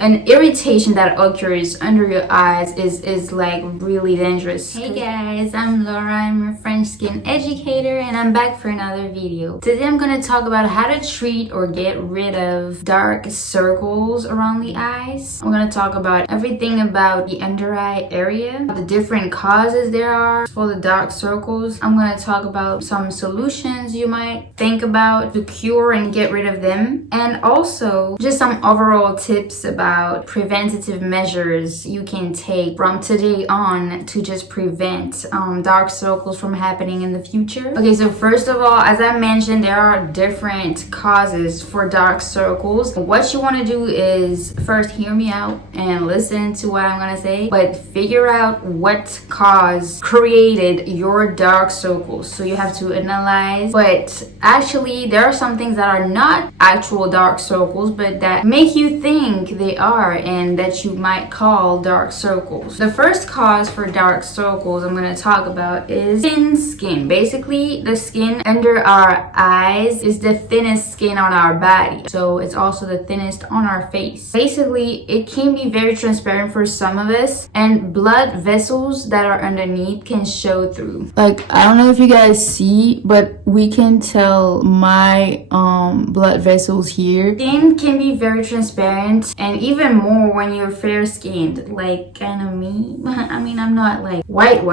an irritation that occurs under your eyes is like really dangerous. Hey guys, I'm Laura. I'm your French skin educator and I'm back for another video. Today I'm going to talk about how to treat or get rid of dark circles around the eyes. I'm going to talk about everything about the under eye area, the different causes there are for the dark circles. I'm going to talk about some solutions you might think about to cure and get rid of them, and also just some overall tips about preventative measures you can take from today on to just prevent dark circles from happening in the future. Okay, so first of all, as I mentioned, there are different causes for dark circles. What you want to do is first hear me out and listen to what I'm going to say, but figure out what cause created your dark circles. So you have to analyze, but actually there are some things that are not actual dark circles but that make you think they are and that you might call dark circles. The first cause for dark circles I'm going to talk about is thin skin. Basically, the skin under our eyes is the thinnest skin on our body, so it's also the thinnest on our face. Basically, it can be very transparent for some of us, and blood vessels that are underneath can show through. Like, I don't know if you guys see, but we can tell my blood vessels here. Skin can be very transparent, and even more when you're fair skinned, like kind of me. I mean, I'm not like white,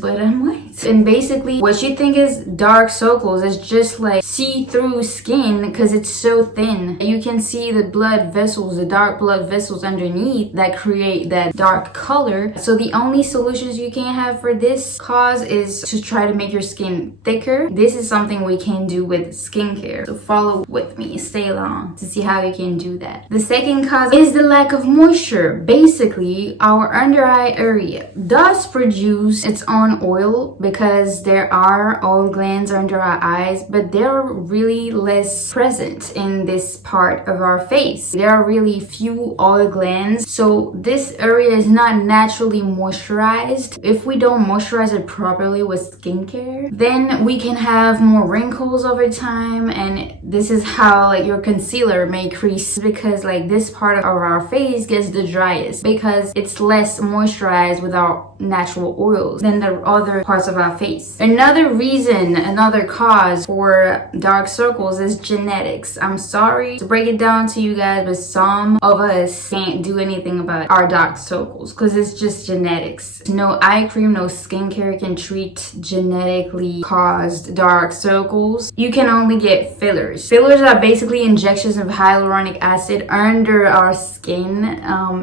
but I'm white. And basically what you think is dark circles is just like see-through skin because it's so thin. You can see the blood vessels, the dark blood vessels underneath that create that dark color. So the only solutions you can have for this cause is to try to make your skin thicker. This is something we can do with skincare. So follow with me, stay along to see how you can do that. The second cause is the lack of moisture. Basically, our under eye area does produce its own oil because there are oil glands under our eyes, but they're really less present in this part of our face. There are really few oil glands, so this area is not naturally moisturized. If we don't moisturize it properly with skincare, then we can have more wrinkles over time, and this is how like your concealer may crease because like this part of our face gets the driest because it's less moisturized with our natural oils than the other parts of our face. Another reason, another cause for dark circles is genetics. I'm sorry to break it down to you guys, but some of us can't do anything about our dark circles because it's just genetics. No eye cream, no skincare can treat genetically caused dark circles. You can only get fillers. Fillers are basically injections of hyaluronic acid under our skin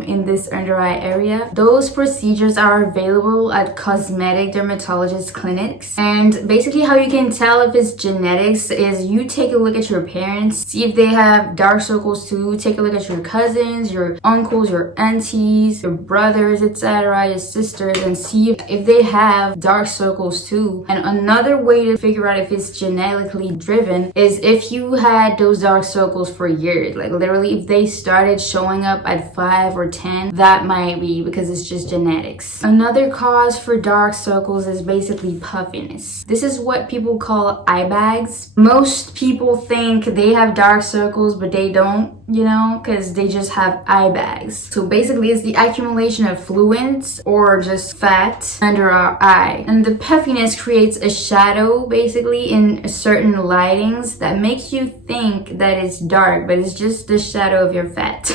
in this under eye area. Those procedures are available at cosmetic dermatologist clinics, and basically how you can tell if it's genetics is you take a look at your parents, see if they have dark circles too. Take a look at your cousins, your uncles, your aunties, your brothers, etc., your sisters, and see if they have dark circles too. And another way to figure out if it's genetically driven is if you had those dark circles for years, like literally if they started showing up at 5 or 10, that might be because it's just genetics. Another cause for dark circles is basically puffiness. This is what people call eye bags. Most people think they have dark circles, but they don't, you know, because they just have eye bags. So basically it's the accumulation of fluids or just fat under our eye. And the puffiness creates a shadow basically in certain lightings that makes you think that it's dark, but it's just the shadow of your fat.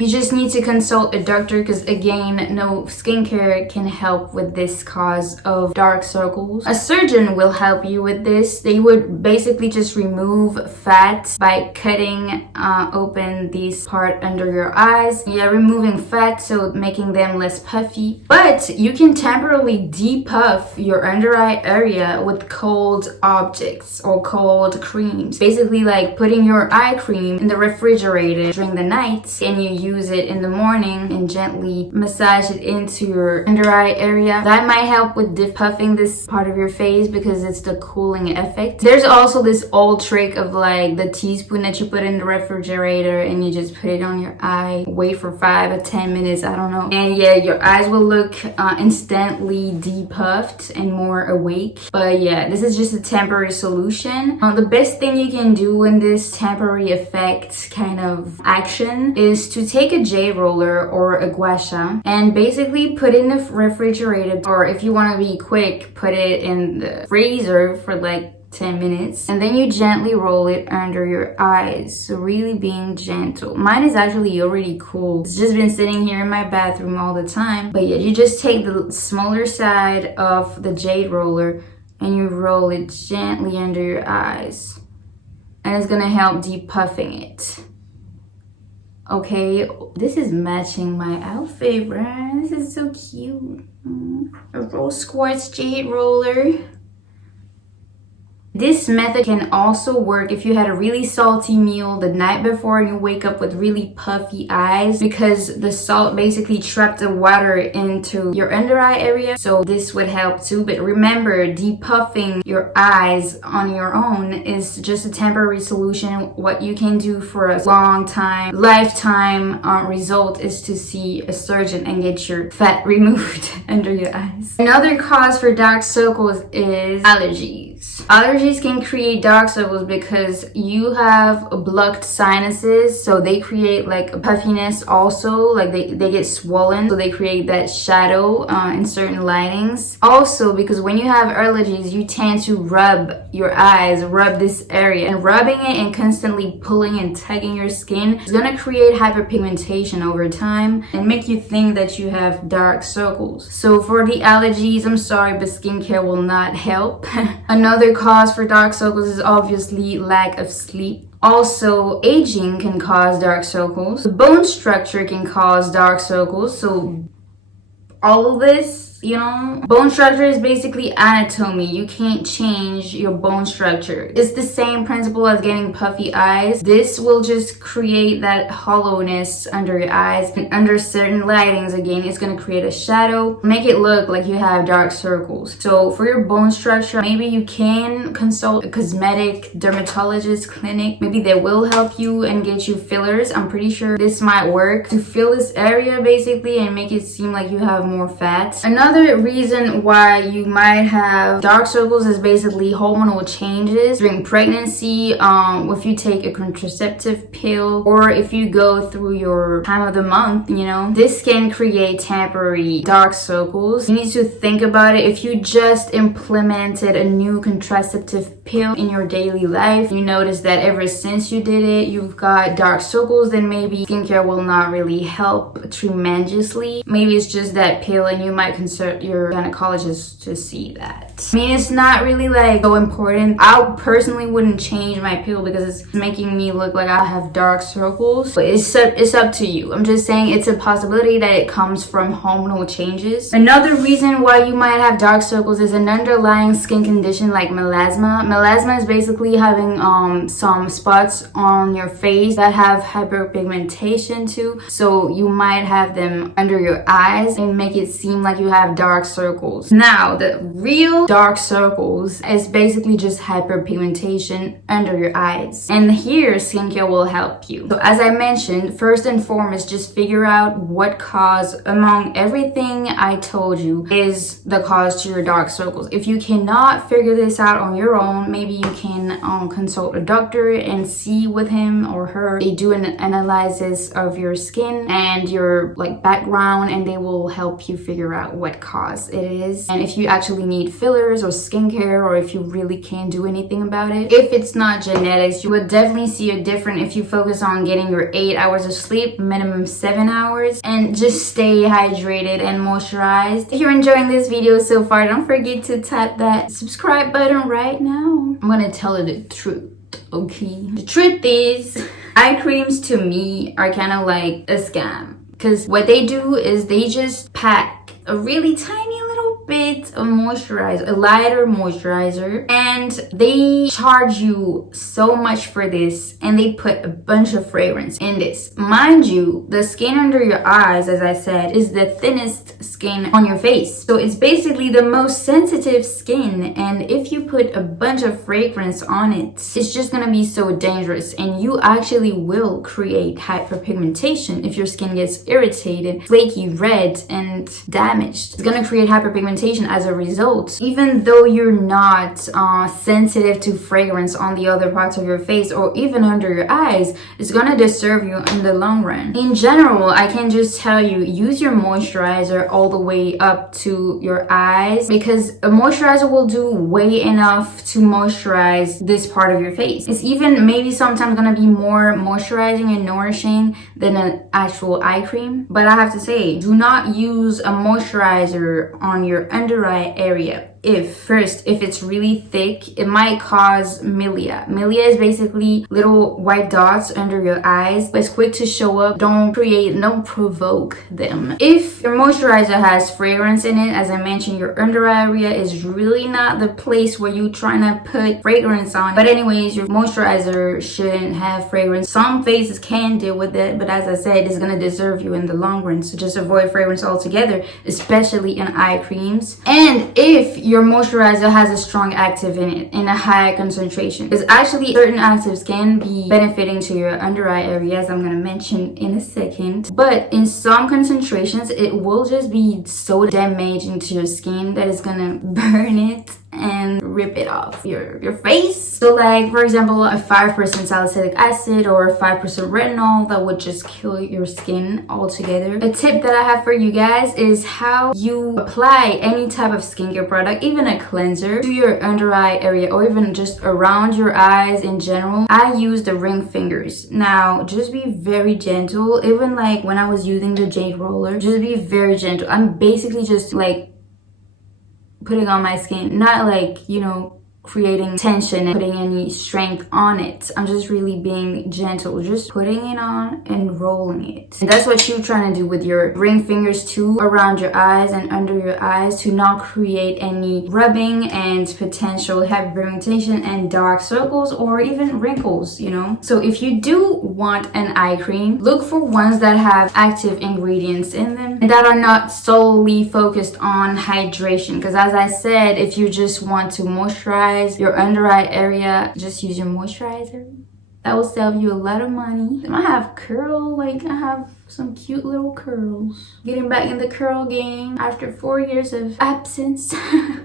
You just need to consult a doctor because again, no skincare can help with this cause of dark circles. A surgeon will help you with this. They would basically just remove fat by cutting open this part under your eyes. Yeah, removing fat, so making them less puffy. But you can temporarily depuff your under eye area with cold objects or cold creams. Basically like putting your eye cream in the refrigerator during the night and you use it in the morning and gently massage it into your under eye area. That might help with depuffing this part of your face because it's the cooling effect. There's also this old trick of like the teaspoon that you put in the refrigerator and you just put it on your eye, wait for 5 or 10 minutes, I don't know, and yeah, your eyes will look instantly depuffed and more awake. But yeah, this is just a temporary solution. The best thing you can do in this temporary effect kind of action is to to take a jade roller or a gua sha and basically put it in the refrigerator, or if you want to be quick, put it in the freezer for like 10 minutes, and then you gently roll it under your eyes. So really being gentle. Mine is actually already cool. It's just been sitting here in my bathroom all the time. But yeah, you just take the smaller side of the jade roller and you roll it gently under your eyes, and it's gonna help depuffing it. Okay, this is matching my outfit, bruh. This is so cute. A rose quartz jade roller. This method can also work if you had a really salty meal the night before and you wake up with really puffy eyes, because the salt basically trapped the water into your under eye area. So this would help too. But remember, depuffing your eyes on your own is just a temporary solution. What you can do for a long time, lifetime result is to see a surgeon and get your fat removed under your eyes. Another cause for dark circles is allergies. Allergies can create dark circles because you have blocked sinuses, so they create like a puffiness also, like they get swollen, so they create that shadow in certain lightings. Also, because when you have allergies, you tend to rub your eyes, rub this area, and rubbing it and constantly pulling and tugging your skin is gonna create hyperpigmentation over time and make you think that you have dark circles. So for the allergies, I'm sorry, but skincare will not help. Another cause for dark circles is obviously lack of sleep. Also, aging can cause dark circles. Bone structure can cause dark circles. So all of this, you know, bone structure is basically anatomy. You can't change your bone structure. It's the same principle as getting puffy eyes. This will just create that hollowness under your eyes, and under certain lightings, again, it's going to create a shadow, make it look like you have dark circles. So for your bone structure, maybe you can consult a cosmetic dermatologist clinic. Maybe they will help you and get you fillers. I'm pretty sure this might work to fill this area basically and make it seem like you have more fat. Another reason why you might have dark circles is basically hormonal changes during pregnancy. If you take a contraceptive pill, or if you go through your time of the month, you know, this can create temporary dark circles. You need to think about it. If you just implemented a new contraceptive pill in your daily life, you notice that ever since you did it, you've got dark circles, then maybe skincare will not really help tremendously. Maybe it's just that pill, and you might consult your gynecologist to see that. I mean, it's not really like so important. I personally wouldn't change my pill because it's making me look like I have dark circles, but it's up to you. I'm just saying it's a possibility that it comes from hormonal changes. Another reason why you might have dark circles is an underlying skin condition like melasma. Melasma is basically having some spots on your face that have hyperpigmentation too, so you might have them under your eyes and make it seem like you have dark circles. Now, the real dark circles is basically just hyperpigmentation under your eyes, and here skincare will help you. So as I mentioned, first and foremost, just figure out what cause among everything I told you is the cause to your dark circles. If you cannot figure this out on your own, maybe you can consult a doctor and see with him or her. They do an analysis of your skin and your like background, and they will help you figure out what cause it is, and if you actually need fillers or skincare, or if you really can't do anything about it. If it's not genetics, you would definitely see a difference if you focus on getting your 8 hours of sleep, minimum 7 hours, and just stay hydrated and moisturized. If you're enjoying this video so far, don't forget to tap that subscribe button right now. I'm gonna tell you the truth, okay? The truth is, eye creams to me are kind of like a scam, because what they do is they just pack a really tiny little bit of moisturizer, a lighter moisturizer, and they charge you so much for this, and they put a bunch of fragrance in this. Mind you, the skin under your eyes, as I said, is the thinnest skin on your face, so it's basically the most sensitive skin, and if you put a bunch of fragrance on it, it's just gonna be so dangerous, and you actually will create hyperpigmentation if your skin gets irritated, flaky, red, and damaged. It's gonna create hyperpigmentation hyperpigmentation as a result. Even though you're not sensitive to fragrance on the other parts of your face or even under your eyes, it's gonna disturb you in the long run. In general, I can just tell you, use your moisturizer all the way up to your eyes, because a moisturizer will do way enough to moisturize this part of your face. It's even maybe sometimes gonna be more moisturizing and nourishing than an actual eye cream. But I have to say, do not use a moisturizer on your under eye area. If it's really thick, it might cause milia. Milia is basically little white dots under your eyes, but it's quick to show up. Don't provoke them. If your moisturizer has fragrance in it, as I mentioned, your under eye area is really not the place where you're trying to put fragrance on. But anyways, your moisturizer shouldn't have fragrance. Some faces can deal with it, but as I said, it's gonna disturb you in the long run. So just avoid fragrance altogether, especially in eye creams. And if your moisturizer has a strong active in it in a high concentration, because actually certain actives can be benefiting to your under eye area, as I'm going to mention in a second, but in some concentrations it will just be so damaging to your skin that it's gonna burn it and rip it off your face. So like, for example, a 5% salicylic acid or 5% retinol that would just kill your skin altogether. A tip that I have for you guys is how you apply any type of skincare product, even a cleanser, to your under eye area or even just around your eyes in general. I use the ring fingers. Now just be very gentle. Even like when I was using the jade roller, just be very gentle. I'm basically just like putting on my skin, not like, you know, creating tension and putting any strength on it. I'm just really being gentle, just putting it on and rolling it. And that's what you're trying to do with your ring fingers too, around your eyes and under your eyes, to not create any rubbing and potential hyperpigmentation and dark circles or even wrinkles, you know. So if you do want an eye cream, look for ones that have active ingredients in them and that are not solely focused on hydration, because as I said, if you just want to moisturize your under eye area, just use your moisturizer. That will save you a lot of money. I have curl, like I have some cute little curls. Getting back in the curl game after 4 years of absence.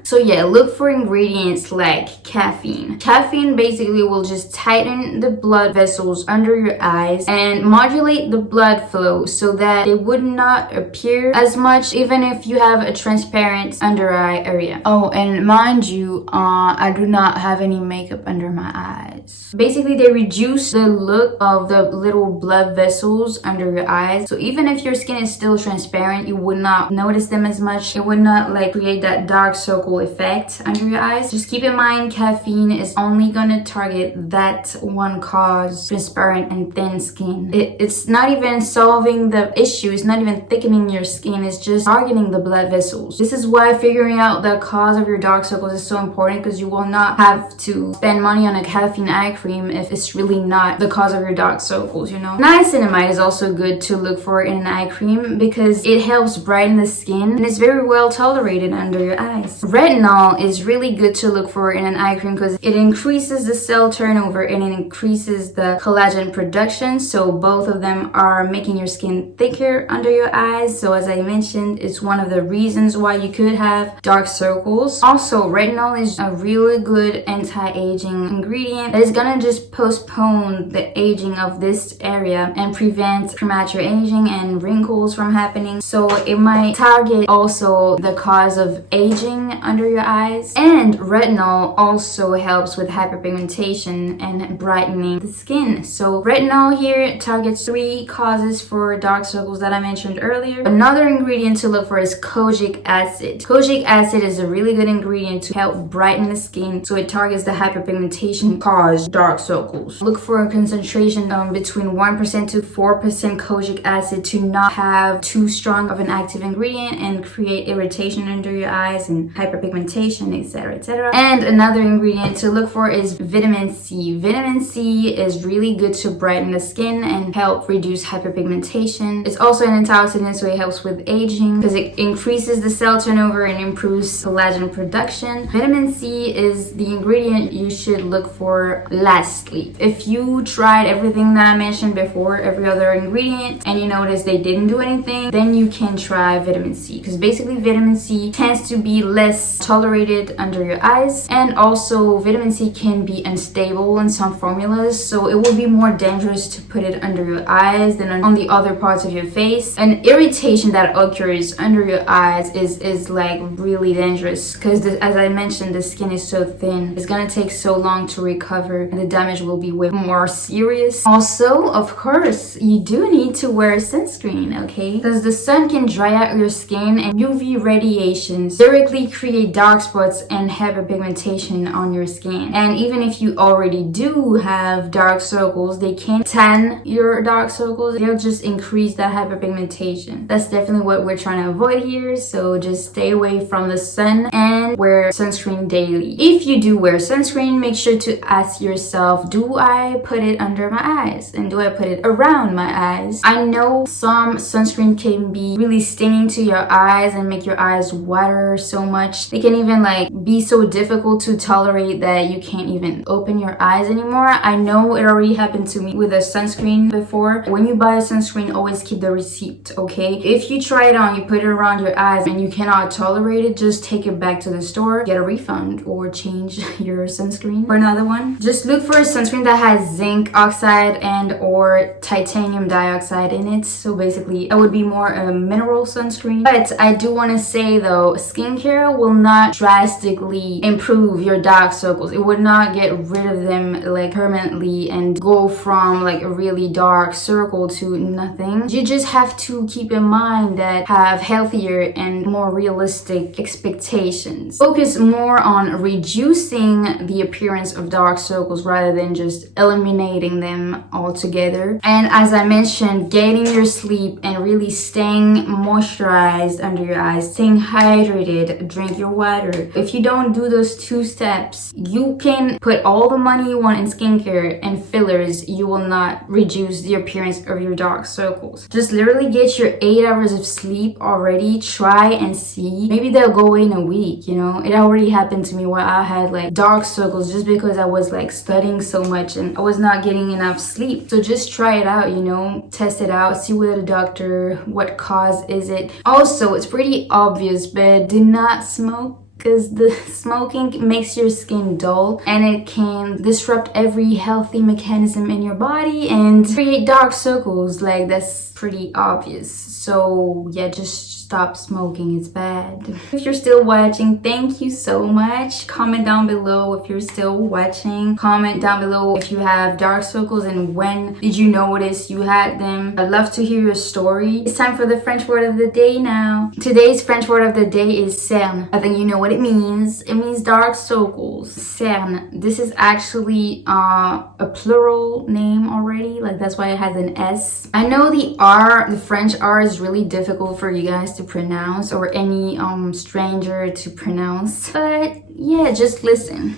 So yeah, look for ingredients like caffeine. Caffeine basically will just tighten the blood vessels under your eyes and modulate the blood flow so that it would not appear as much even if you have a transparent under eye area. Oh, and mind you, I do not have any makeup under my eyes. Basically, they reduce the look of the little blood vessels under your eyes. So even if your skin is still transparent, you would not notice them as much. It would not like create that dark circle effect under your eyes. Just keep in mind, caffeine is only gonna target that one cause, transparent and thin skin. It's not even solving the issue. It's not even thickening your skin. It's just targeting the blood vessels. This is why figuring out the cause of your dark circles is so important, because you will not have to spend money on a caffeine eye cream if it's really not the cause of your dark circles, you know. Niacinamide is also good to look for in an eye cream because it helps brighten the skin and it's very well tolerated under your eyes. Retinol is really good to look for in an eye cream because it increases the cell turnover and it increases the collagen production. So both of them are making your skin thicker under your eyes. So as I mentioned, it's one of the reasons why you could have dark circles. Also, retinol is a really good anti-aging ingredient that is gonna just postpone the aging of this area and prevent premature aging and wrinkles from happening. So it might target also the cause of aging under your eyes. And retinol also helps with hyperpigmentation and brightening the skin. So retinol here targets 3 causes for dark circles that I mentioned earlier. Another ingredient to look for is kojic acid. Kojic acid is a really good ingredient to help brighten the skin, so it targets the hyperpigmentation caused dark circles. Look for a concentration between 1% to 4% kojic acid to not have too strong of an active ingredient and create irritation under your eyes and hyperpigmentation, etc., etc. And another ingredient to look for is vitamin C. Vitamin C is really good to brighten the skin and help reduce hyperpigmentation. It's also an antioxidant, so it helps with aging because it increases the cell turnover and improves collagen production. Vitamin C is the ingredient you should look for lastly. If you tried everything that I mentioned before, every other ingredient, and you notice they didn't do anything, then you can try vitamin C, because basically vitamin C tends to be less tolerated under your eyes, and also vitamin C can be unstable in some formulas, so it will be more dangerous to put it under your eyes than on the other parts of your face. An irritation that occurs under your eyes is like really dangerous, because as I mentioned, the skin is so thin. It's gonna take so long to recover, and the damage will be way more serious. Also, of course, you do need to wear sunscreen, okay? Because the sun can dry out your skin, and UV radiations directly create dark spots and hyperpigmentation on your skin. And even if you already do have dark circles, they can tan your dark circles. They'll just increase that hyperpigmentation. That's definitely what we're trying to avoid here, so just stay away from the sun and wear sunscreen daily. If you do wear sunscreen, make sure to ask yourself, do I put it under my eyes, and do I put it around my eyes? I know some sunscreen can be really stinging to your eyes and make your eyes water so much. They can even like be so difficult to tolerate that you can't even open your eyes anymore. I know it already happened to me with a sunscreen before. When you buy a sunscreen, always keep the receipt, okay? If you try it on, you put it around your eyes and you cannot tolerate it, just take it back to the store, get a refund, or change your sunscreen for another one. Just look for a sunscreen that has zinc oxide and or titanium dioxide in it. So basically it would be more a mineral sunscreen. But I do want to say though, skincare will not drastically improve your dark circles. It would not get rid of them like permanently and go from like a really dark circle to nothing. You just have to keep in mind that have healthier and more realistic expectations. Focus more on reducing the appearance of dark circles rather than just eliminating them altogether. And as I mentioned, getting your sleep and really staying moisturized under your eyes, staying hydrated, drink your water. If you don't do those two steps, you can put all the money you want in skincare and fillers, you will not reduce the appearance of your dark circles. Just literally get your 8 hours of sleep already. Try and see. Maybe they'll go away in a week, you know? It already happened to me where I had like dark circles just because I was like studying so much and I was not getting enough sleep. So just try it out, you know? Test it out. See with a doctor. What cause is it? Also, it's pretty obvious, but do not smoke, because the smoking makes your skin dull and it can disrupt every healthy mechanism in your body and create dark circles. Like, that's pretty obvious. So yeah, just stop smoking. It's bad. If you're still watching, thank you so much. Comment down below if you're still watching. Comment down below if you have dark circles and when did you notice you had them. I'd love to hear your story. It's time for the French word of the day now. Today's French word of the day is cerne. I think you know what it means. It means dark circles. Cerne. This is actually a plural name already. Like, that's why it has an S. I know the R, the French R, is really difficult for you guys to pronounce, or any stranger to pronounce, but yeah, just listen.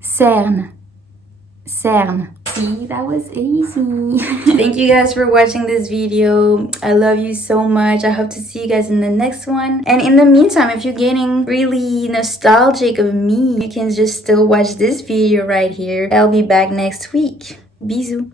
Cerne. Cerne. See, that was easy. Thank you guys for watching this video. I love you so much. I hope to see you guys in the next one. And in the meantime, if you're getting really nostalgic of me, you can just still watch this video right here. I'll be back next week. Bisous.